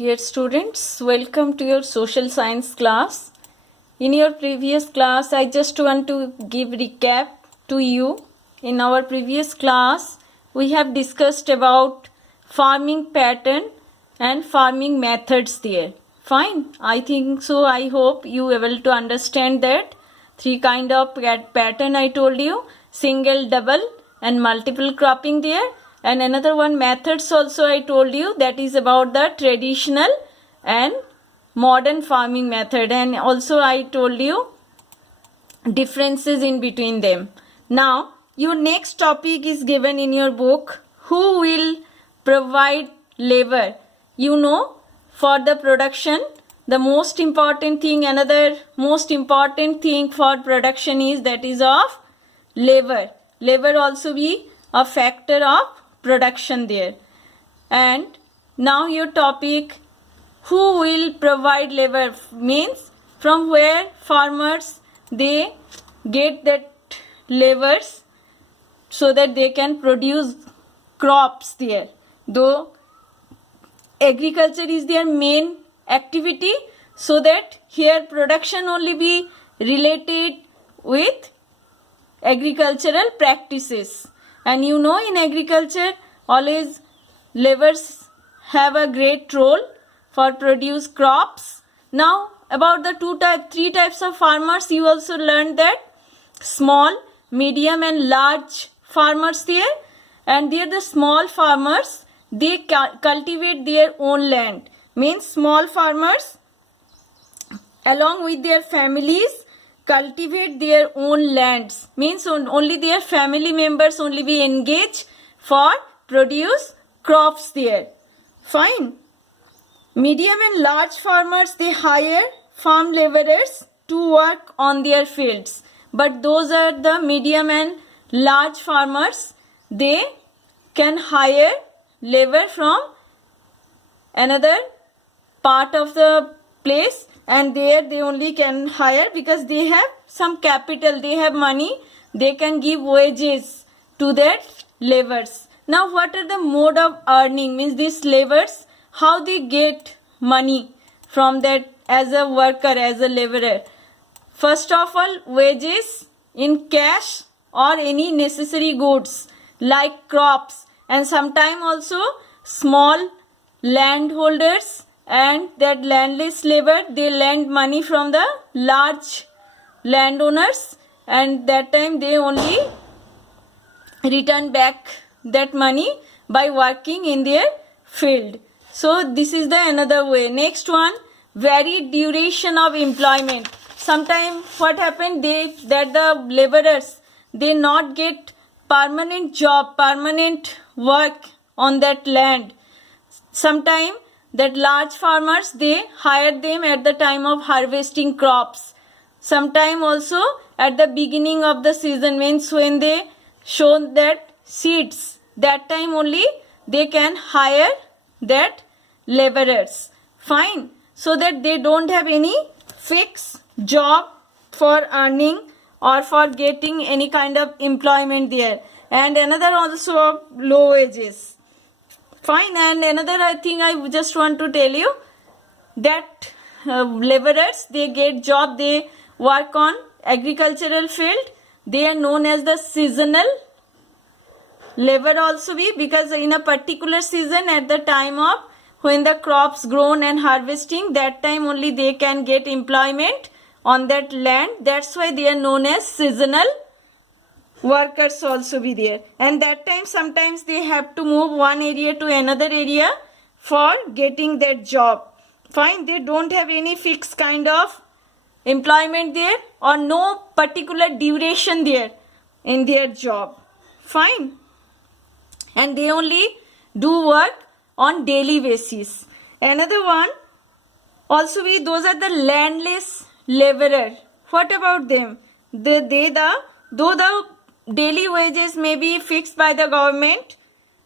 Dear students, welcome to your social science class. In your previous class, I just want to give recap to you. In our previous class, we have discussed about farming pattern and farming methods there. Fine, I think so. I hope you able to understand that. Three kind of pattern I told you, single, double and multiple cropping there. And another one methods also I told you, that is about the traditional and modern farming method, and also I told you differences in between them. Now your next topic is given in your book, who will provide labor. You know, for the production, the most important thing, another most important thing for production is that is of labor. Labor also be a factor of production there. And now your topic, who will provide labor, means from where farmers they get that labors so that they can produce crops there. Though agriculture is their main activity, so that here production only be related with agricultural practices. And you know, in agriculture always laborers have a great role for produce crops. Now about the three types of farmers, you also learned that small, medium and large farmers there. And there the small farmers, they cultivate their own land. Means small farmers along with their families cultivate their own lands. Means only their family members only be engaged for produce crops there. Fine. Medium and large farmers, they hire farm laborers to work on their fields. But those are the medium and large farmers, they can hire labor from another part of the place, and there they only can hire because they have some capital, they have money, they can give wages to their laborers. Now what are the mode of earning, means these laborers, how they get money from that as a worker, as a laborer. First of all, wages in cash or any necessary goods like crops, and sometime also small landholders and that landless labor, they lend money from the large landowners, and that time they only return back that money by working in their field. So this is the another way. Next one, varied duration of employment. Sometime what happened, that the laborers, they not get permanent job, permanent work on that land. Sometime that large farmers, they hire them at the time of harvesting crops. Sometime also at the beginning of the season, means when they show that seeds, that time only they can hire that laborers. Fine. So that they don't have any fixed job for earning or for getting any kind of employment there. And another also low wages. Fine. And another thing I just want to tell you, that laborers, they get job, they work on agricultural field, they are known as the seasonal labor also be, because in a particular season, at the time of when the crops grown and harvesting, that time only they can get employment on that land. That's why they are known as seasonal workers also be there. And that time sometimes they have to move one area to another area for getting that job. Fine. They don't have any fixed kind of employment there, or no particular duration there in their job. Fine. And they only do work on daily basis. Another one also be, those are the landless laborer. What about them? Though the daily wages may be fixed by the government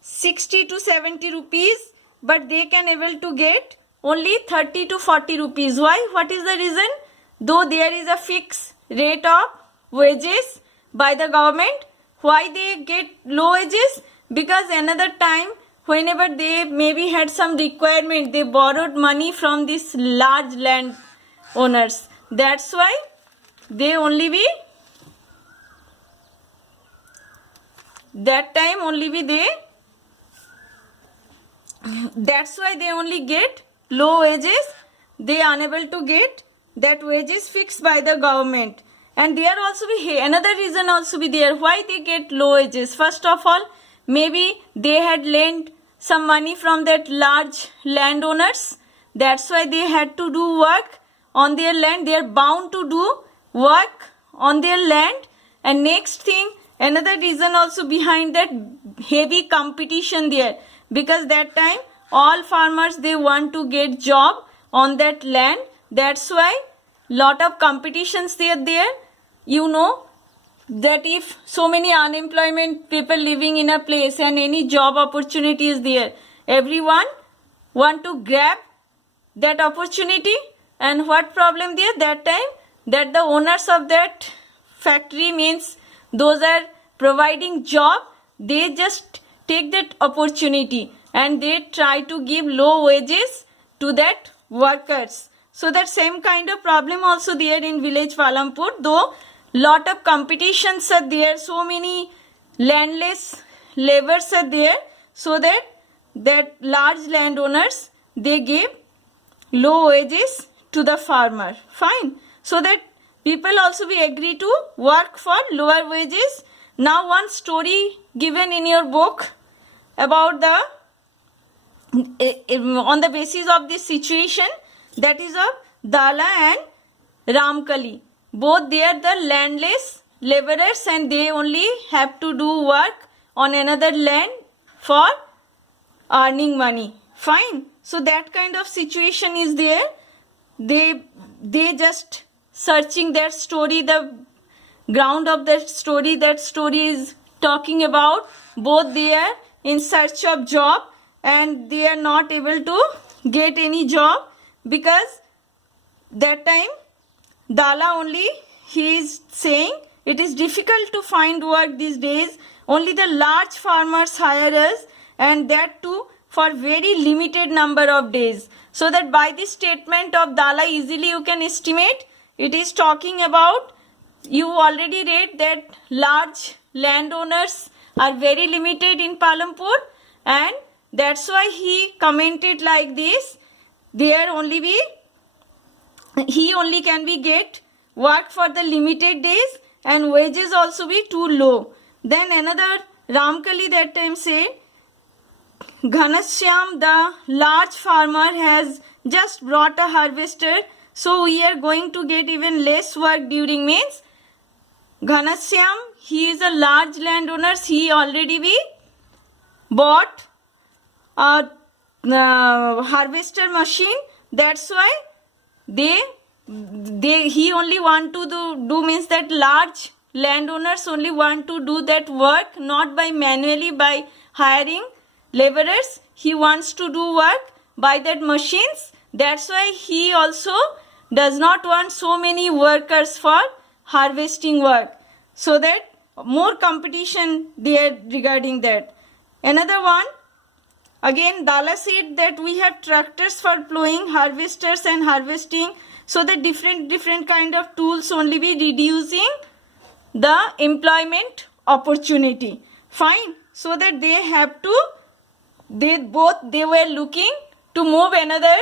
60 to 70 rupees, but they can able to get only 30 to 40 rupees. Why? What is the reason? Though there is a fixed rate of wages by the government, why they get low wages? Because another time whenever they maybe had some requirement, they borrowed money from these large land owners. That's why they only be, that time only be they, that's why they only get low wages. They are unable to get that wages fixed by the government. And there also be another reason also be there why they get low wages. First of all, maybe they had lent some money from that large landowners. That's why they had to do work on their land. They are bound to do work on their land. And next thing, another reason also behind that, heavy competition there, because that time all farmers, they want to get job on that land. That's why lot of competitions they are there. You know that if so many unemployment people living in a place and any job opportunity is there, everyone want to grab that opportunity. And what problem there that time, that the owners of that factory, means those are providing job, they just take that opportunity and they try to give low wages to that workers. So that same kind of problem also there in village Palampur, though lot of competitions are there, so many landless laborers are there, so that large landowners, they give low wages to the farmer. Fine. So that people also be agree to work for lower wages. Now one story given in your book about the, on the basis of this situation, that is of Dala and Ramkali. Both they are the landless laborers and they only have to do work on another land for earning money. Fine. So that kind of situation is there. They just searching their story, the ground of that story is talking about both they are in search of job and they are not able to get any job, because that time Dala only, he is saying it is difficult to find work these days. Only the large farmers hire us, and that too for very limited number of days. So that by this statement of Dala, easily you can estimate it is talking about, you already read that large landowners are very limited in Palampur, and that's why he commented like this. There only be, he only can be get work for the limited days and wages also be too low. Then another Ramkali that time said, Ghanashyam, the large farmer, has just brought a harvester, so we are going to get even less work during, means Ghanashyam, he is a large landowner, he already be bought a harvester machine. That's why he only want to do means that large landowners only want to do that work not by manually, by hiring laborers. He wants to do work by that machines. That's why he also does not want so many workers for harvesting work, so that more competition there regarding that. Another one, again Dala said that we have tractors for plowing, harvesters and harvesting, so that different kind of tools only be reducing the employment opportunity. Fine. So that they have to, they were looking to move another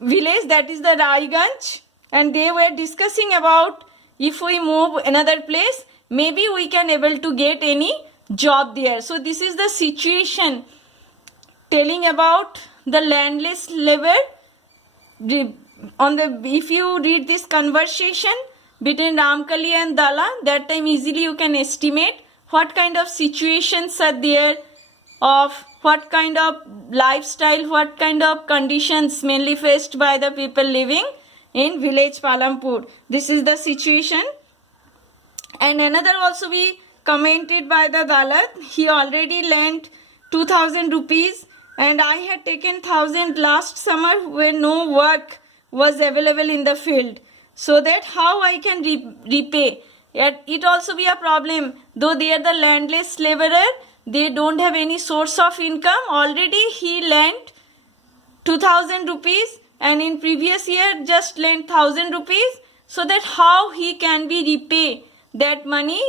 village, that is the Raiganj, and they were discussing about if we move another place, maybe we can able to get any job there. So this is the situation telling about the landless labor. If you read this conversation between Ramkali and Dala, that time easily you can estimate what kind of situations are there, of what kind of lifestyle, what kind of conditions mainly faced by the people living in village Palampur. This is the situation. And another also be commented by the Dalat. He already lent 2000 rupees and I had taken 1000 last summer when no work was available in the field. So that how I can repay. Yet it also be a problem. Though they are the landless laborer, they don't have any source of income. Already he lent 2000 rupees and in previous year just lent 1000 rupees, so that how he can be repay that money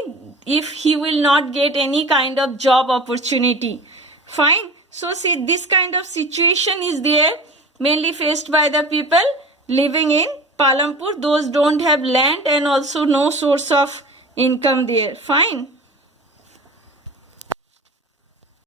if he will not get any kind of job opportunity. Fine. So see, this kind of situation is there, mainly faced by the people living in Palampur. Those don't have land and also no source of income there. Fine.